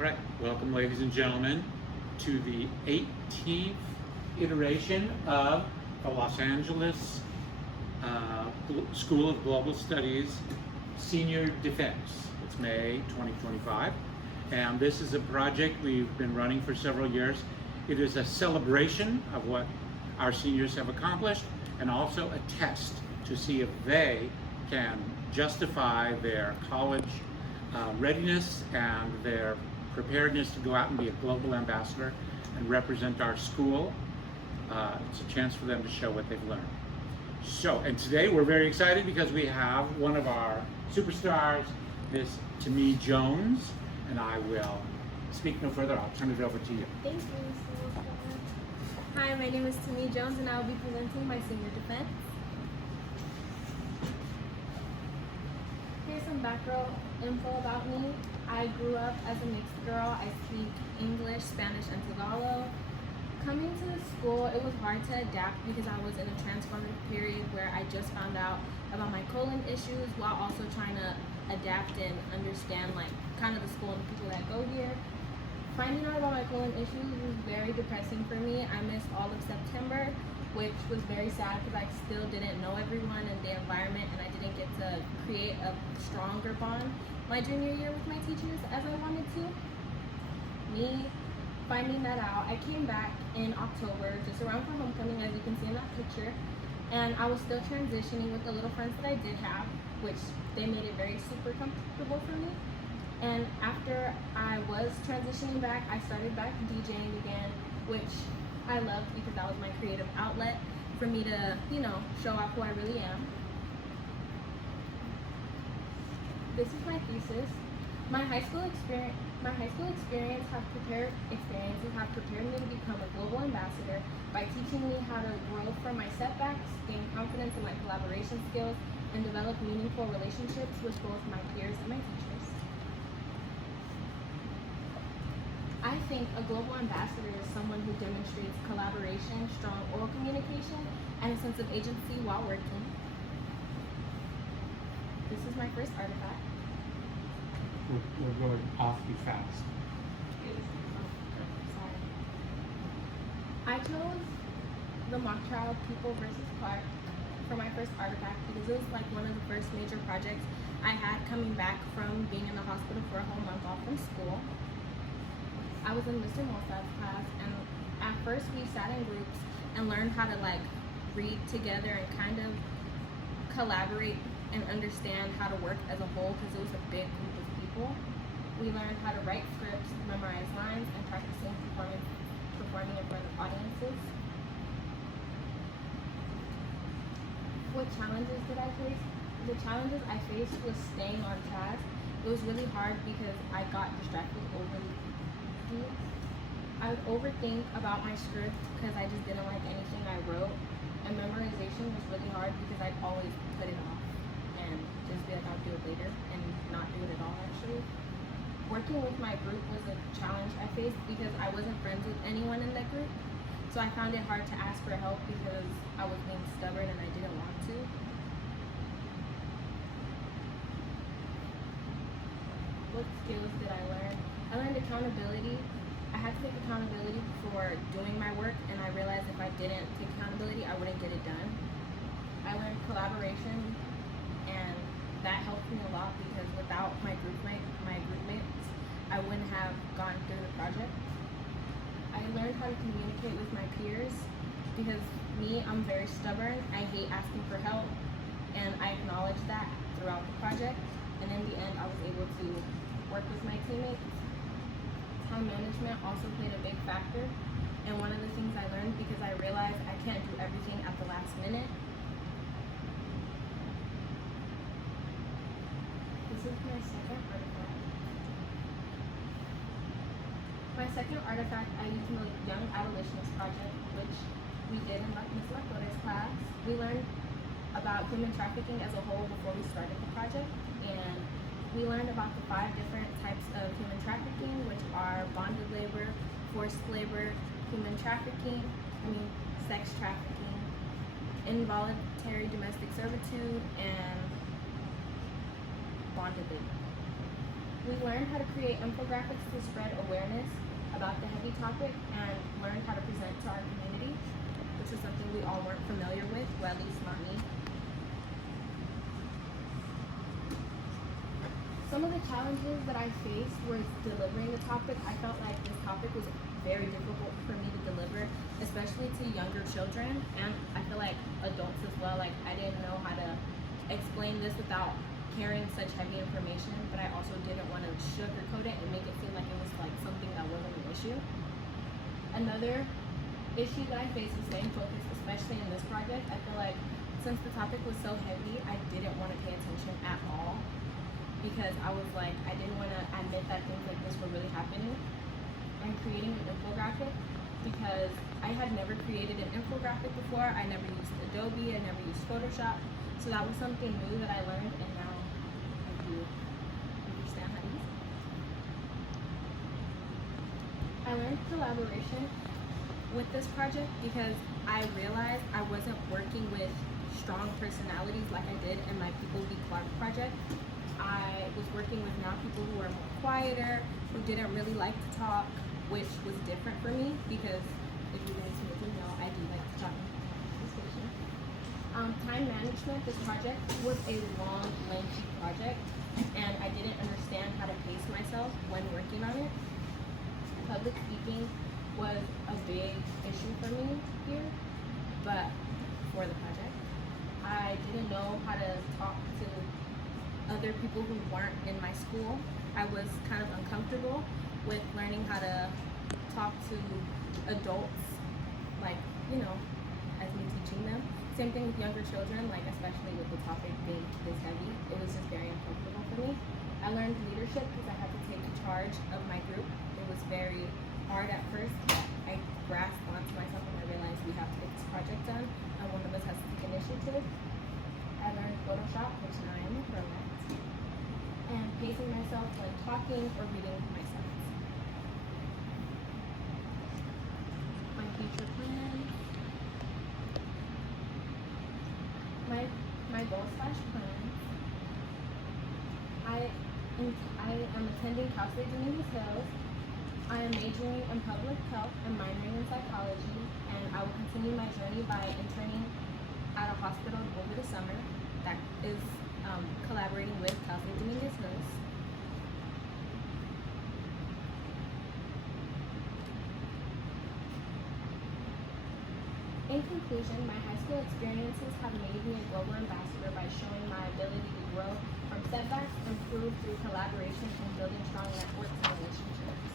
Right. Welcome, ladies and gentlemen, to the 18th iteration of the Los Angeles School of Global Studies Senior Defense. It's May 2025, and this is a project we've been running for several years. It is a celebration of what our seniors have accomplished and also a test to see if they can justify their college readiness and their preparedness to go out and be a global ambassador and represent our school. It's a chance for them to show what they've learned. So, and today we're very excited because we have one of our superstars, Miss Tamie Jones, and I will speak no further. I'll turn it over to you. Thank you, Mr. Wilson. Hi, my name is Tamie Jones, and I will be presenting my senior defense. Here's some background info about me. I grew up as a mixed girl. I speak English, Spanish, and Tagalog. Coming to the school, it was hard to adapt because I was in a transformative period where I just found out about my colon issues while also trying to adapt and understand kind of the school and the people that go here. Finding out about my colon issues was very depressing for me. I missed all of September, which was very sad because I still didn't know everyone and the environment, and I didn't get to create a stronger bond my junior year with my teachers as I wanted to. Me finding that out, I came back in October, just around for homecoming, as you can see in that picture, and I was still transitioning with the little friends that I did have, which they made it very super comfortable for me. And after I was transitioning back, I started back DJing again, which I loved because that was my creative outlet for me to, show off who I really am. This is my thesis. My high school experiences have prepared me to become a global ambassador by teaching me how to grow from my setbacks, gain confidence in my collaboration skills, and develop meaningful relationships with both my peers and my teachers. I think a global ambassador is someone who demonstrates collaboration, strong oral communication, and a sense of agency while working. This is my first artifact. We're going awfully fast. Sorry. I chose the mock trial People versus Clark for my first artifact because it was one of the first major projects I had coming back from being in the hospital for a whole month off from school. I was in Mr. Molstad's class, and at first we sat in groups and learned how to read together and kind of collaborate and understand how to work as a whole because it was a big group of people. We learned how to write scripts, memorize lines, and practicing performing in front of audiences. What challenges did I face? The challenges I faced was staying on task. It was really hard because I got distracted overly. I would overthink about my script because I just didn't like anything I wrote, and memorization was really hard because I'd always put it off and just be like, I'll do it later and not do it at all actually. Working with my group was a challenge I faced because I wasn't friends with anyone in that group, so I found it hard to ask for help because I was being stubborn and I didn't want to. What skills did I learn? I learned accountability. I had to take accountability for doing my work, and I realized if I didn't take accountability, I wouldn't get it done. I learned collaboration, and that helped me a lot because without my groupmates, I wouldn't have gone through the project. I learned how to communicate with my peers because I'm very stubborn. I hate asking for help, and I acknowledged that throughout the project, and in the end, I was able to work with my teammates. Time management also played a big factor, and one of the things I learned because I realized I can't do everything at the last minute. This is my second artifact. My second artifact I used in the Young Abolitionist Project, which we did in Ms. Lacota's class. We learned about human trafficking as a whole before we started the project, and we learned about the 5 different types of human trafficking, which are bonded labor, forced labor, sex trafficking, involuntary domestic servitude, and bonded labor. We learned how to create infographics to spread awareness about the heavy topic and learned how to present to our community, which is something we all weren't familiar with, well, at least not me. Some of the challenges that I faced was delivering the topic. I felt like this topic was very difficult for me to deliver, especially to younger children, and I feel like adults as well. Like, I didn't know how to explain this without carrying such heavy information, but I also didn't want to sugarcoat it and make it seem like it was like something that wasn't an issue. Another issue that I faced was staying focused, especially in this project. I feel like since the topic was so heavy, I didn't want to pay attention at all, because I was like, I didn't want to admit that things like this were really happening. And creating an infographic, because I had never created an infographic before. I never used Adobe, I never used Photoshop. So that was something new that I learned, and now I do understand how to use it. I learned collaboration with this project because I realized I wasn't working with strong personalities like I did in my People Be Clark project. I was working with now people who are more quieter, who didn't really like to talk, which was different for me because if you guys know, I do like to talk in conversation. Time management, this project was a long, lengthy project, and I didn't understand how to pace myself when working on it. Public speaking was a big issue for me here, but for the project, I didn't know how to talk to other people who weren't in my school. I was kind of uncomfortable with learning how to talk to adults, like, you know, as me teaching them. Same thing with younger children, like especially with the topic being this heavy. It was just very uncomfortable for me. I learned leadership because I had to take charge of my group. It was very hard at first, but I grasped onto myself and I realized we have to get this project done, and one of us has to take initiative. I learned Photoshop, which now I am a pro at, and pacing myself when talking or reading my slides. My future plans. My goals/plans. I am attending Cal State Dominguez Hills. I am majoring in public health and minoring in psychology, and I will continue my journey by interning at a hospital over the summer that is collaborating with Cal State Dominguez Hills. In conclusion, my high school experiences have made me a global ambassador by showing my ability to grow from setbacks, improve through collaboration, and building strong networks and relationships.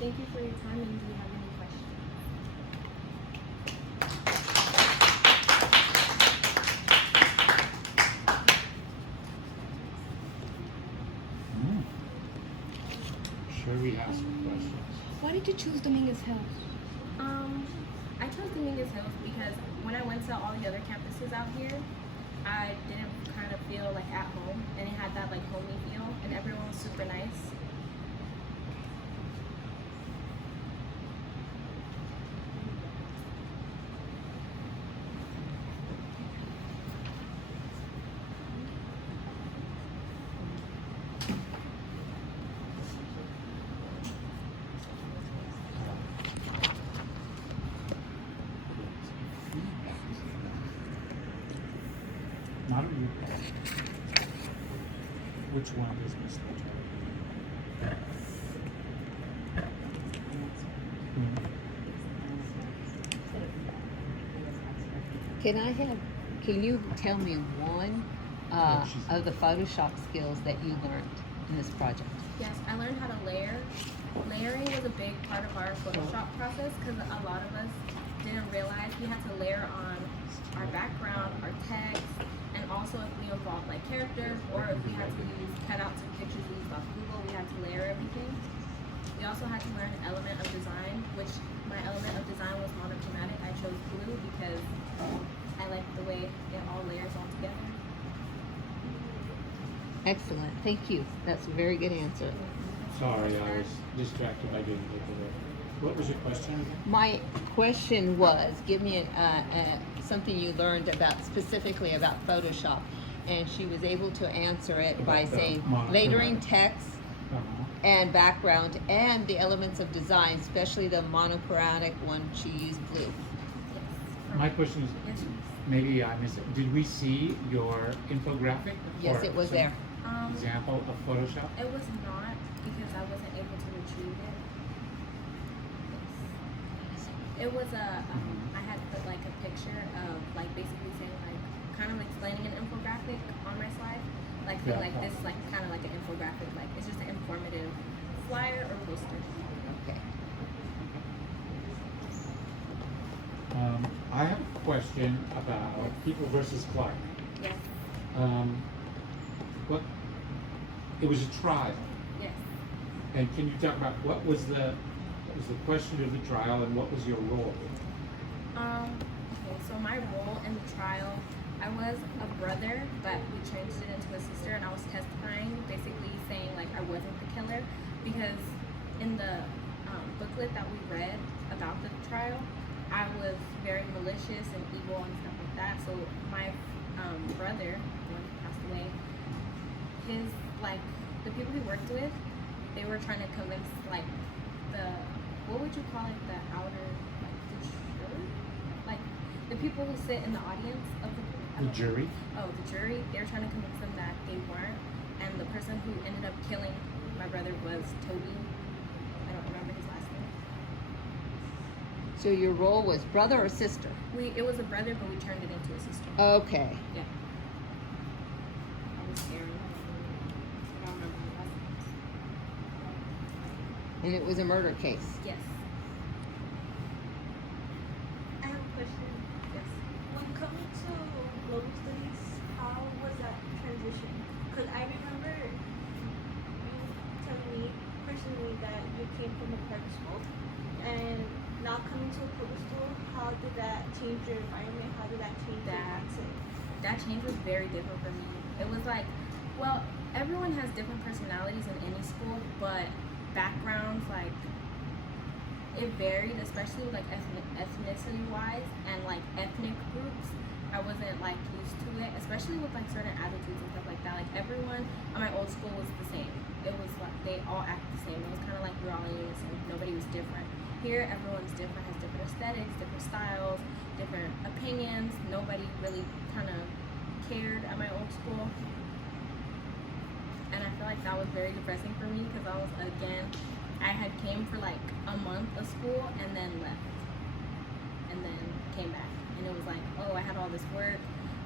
Thank you for your time, and do you have any questions? Sure, we have some questions. Why did you choose Dominguez Hills? I chose Dominguez Hills because when I went to all the other campuses out here, I didn't kind of feel like at home, and it had that like homey feel, and everyone was super nice. Not a you. Which one is Miss Can you tell me one of the Photoshop skills that you learned in this project? Yes, I learned how to layer. Layering was a big part of our Photoshop process because a lot of us didn't realize we had to layer on our background, our text, and also if we involved like characters or if we had to use cutouts and pictures we used off Google, we had to layer everything. We also had to learn element of design, which my element of design was monochromatic. I chose blue because I like the way it all layers all together. Excellent, thank you. That's a very good answer. Sorry, I was distracted by doing paperwork. What was your question again? My question was, give me something you learned about specifically about Photoshop and she was able to answer it by About the saying monochromatic. layering text Uh-huh. and background and the elements of design, especially the monochromatic one. She used blue. Yes. My question is, Yes. maybe I missed it. Did we see your infographic? Yes, or it was some there. Example of Photoshop? It was not because I wasn't able to retrieve it. Yes. It was I had put like a picture of like basically saying like kind of explaining an infographic on my slide. Like Yeah. like this like kind of like an infographic, like it's just an informative flyer or poster. Okay. I have a question about People versus Clark. Yes. What? It was a trial, Yes. and can you talk about what was the question of the trial and what was your role? Okay, so my role in the trial, I was a brother, but we changed it into a sister, and I was testifying, basically saying like I wasn't the killer, because in the booklet that we read about the trial, I was very malicious and evil and stuff like that. So my brother, the one who passed away, his like the people he worked with, they were trying to convince like the what would you call it, the outer like the jury, like the people who sit in the audience of The jury? Oh, the jury. They were trying to convince them that they weren't, and the person who ended up killing my brother was Toby. I don't remember his last name. So your role was brother or sister? It was a brother, but we turned it into a sister. Okay. Yeah. I was scary. I don't remember the last names. And it was a murder case. Yes. I have a question. Yes. When coming to global studies, how was that transition? Because I remember you telling me personally that you came from a private school, and now coming to a public school, how did that change your environment? How did that change your mindset? That change was very different for me. It was like, well, everyone has different personalities in any school, but backgrounds, like, it varied, especially like ethnicity wise and like ethnic groups. I wasn't like used to it, especially with like certain attitudes and stuff like that. Like everyone at my old school was the same. It was like they all act the same. It was kind of like we're all in unison. Nobody was different. Here, everyone's different, has different aesthetics, different styles, different opinions. Nobody really kind of cared at my old school. And I feel like that was very depressing for me because I was, again, I had came for like a month of school and then left. And then came back. And it was like, oh, I had all this work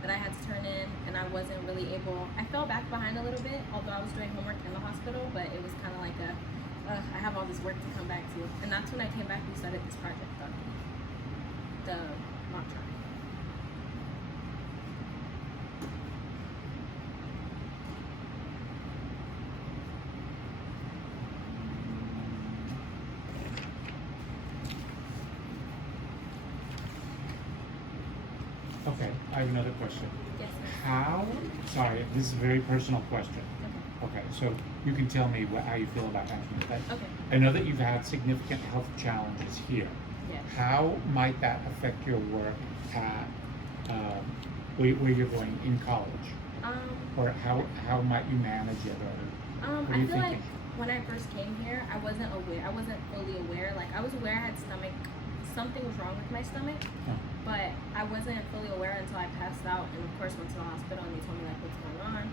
that I had to turn in and I wasn't really able, I fell back behind a little bit, although I was doing homework in the hospital, but it was kind of like I have all this work to come back to. And that's when I came back, we started this project on the mock trial. Okay, I have another question. Yes, sir. How, sorry, this is a very personal question. Okay. Okay, so you can tell me how you feel about answering it. But Okay. I know that you've had significant health challenges here. Yes. How might that affect your work at where you're going in college? Or how might you manage it? Or what are I you feel like thinking? when I first came here, I wasn't aware. I wasn't fully aware. Like I was aware I had something was wrong with my stomach, Oh, but I wasn't fully aware until I passed out and of course went to the hospital and they told me like what's going on.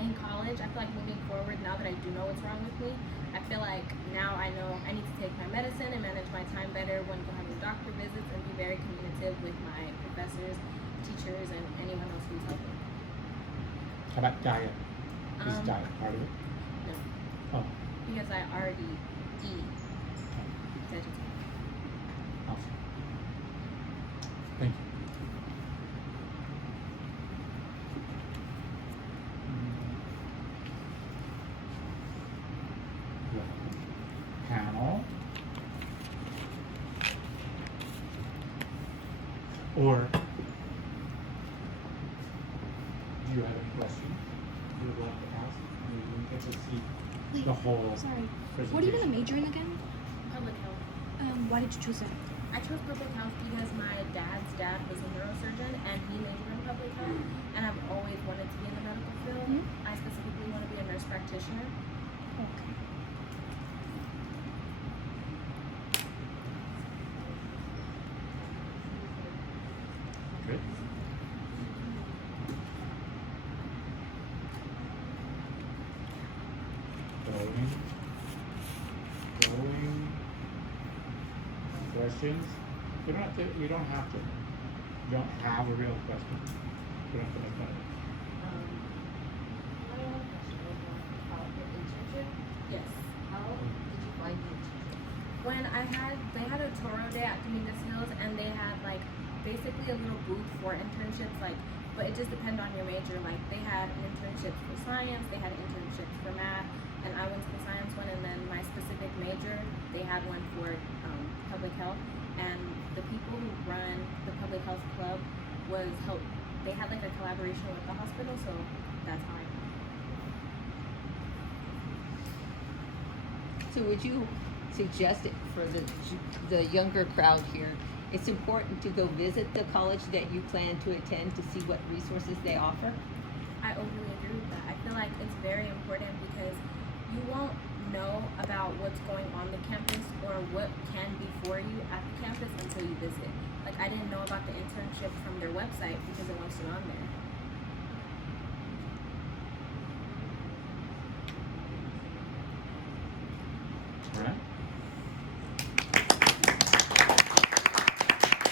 In college, I feel like moving forward, now that I do know what's wrong with me, I feel like now I know I need to take my medicine and manage my time better when having doctor visits and be very communicative with my professors, teachers, and anyone else who's helping. how about diet? Is Um, diet part of it? No, Oh, because I already eat vegetarian. awesome. Thank you. Panel. Or do you have any questions you would like to ask? Maybe we get to see Wait, the whole sorry. presentation. What are you gonna major in again? Public health. Why did you choose it? I chose public health because my dad's dad was a neurosurgeon and he majored in public health, and I've always wanted to be in the medical field. I specifically want to be a nurse practitioner. Okay. Good. Going. Questions? You don't have to, you don't have to. You don't have a real question. You don't have to make that. I have a question about your internship. Yes. How did you find the internship? When they had a Toro Day at Dominguez Hills, and they had like basically a little booth for internships, like, but it just depended on your major. Like they had an internship for science, they had internships for math, and I went to the science one, and then my specific major, they had one for public health, and the people who run the public health club they had like a collaboration with the hospital, so that's how I got it. So would you suggest it for the younger crowd here? It's important to go visit the college that you plan to attend to see what resources they offer? I overly agree with that. I feel like it's very important because you won't know about what's going on the campus or what can be for you at the campus until you visit. Like I didn't know about the internship from their website because it wasn't on there. All right.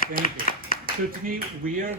Thank you. So Tani, we are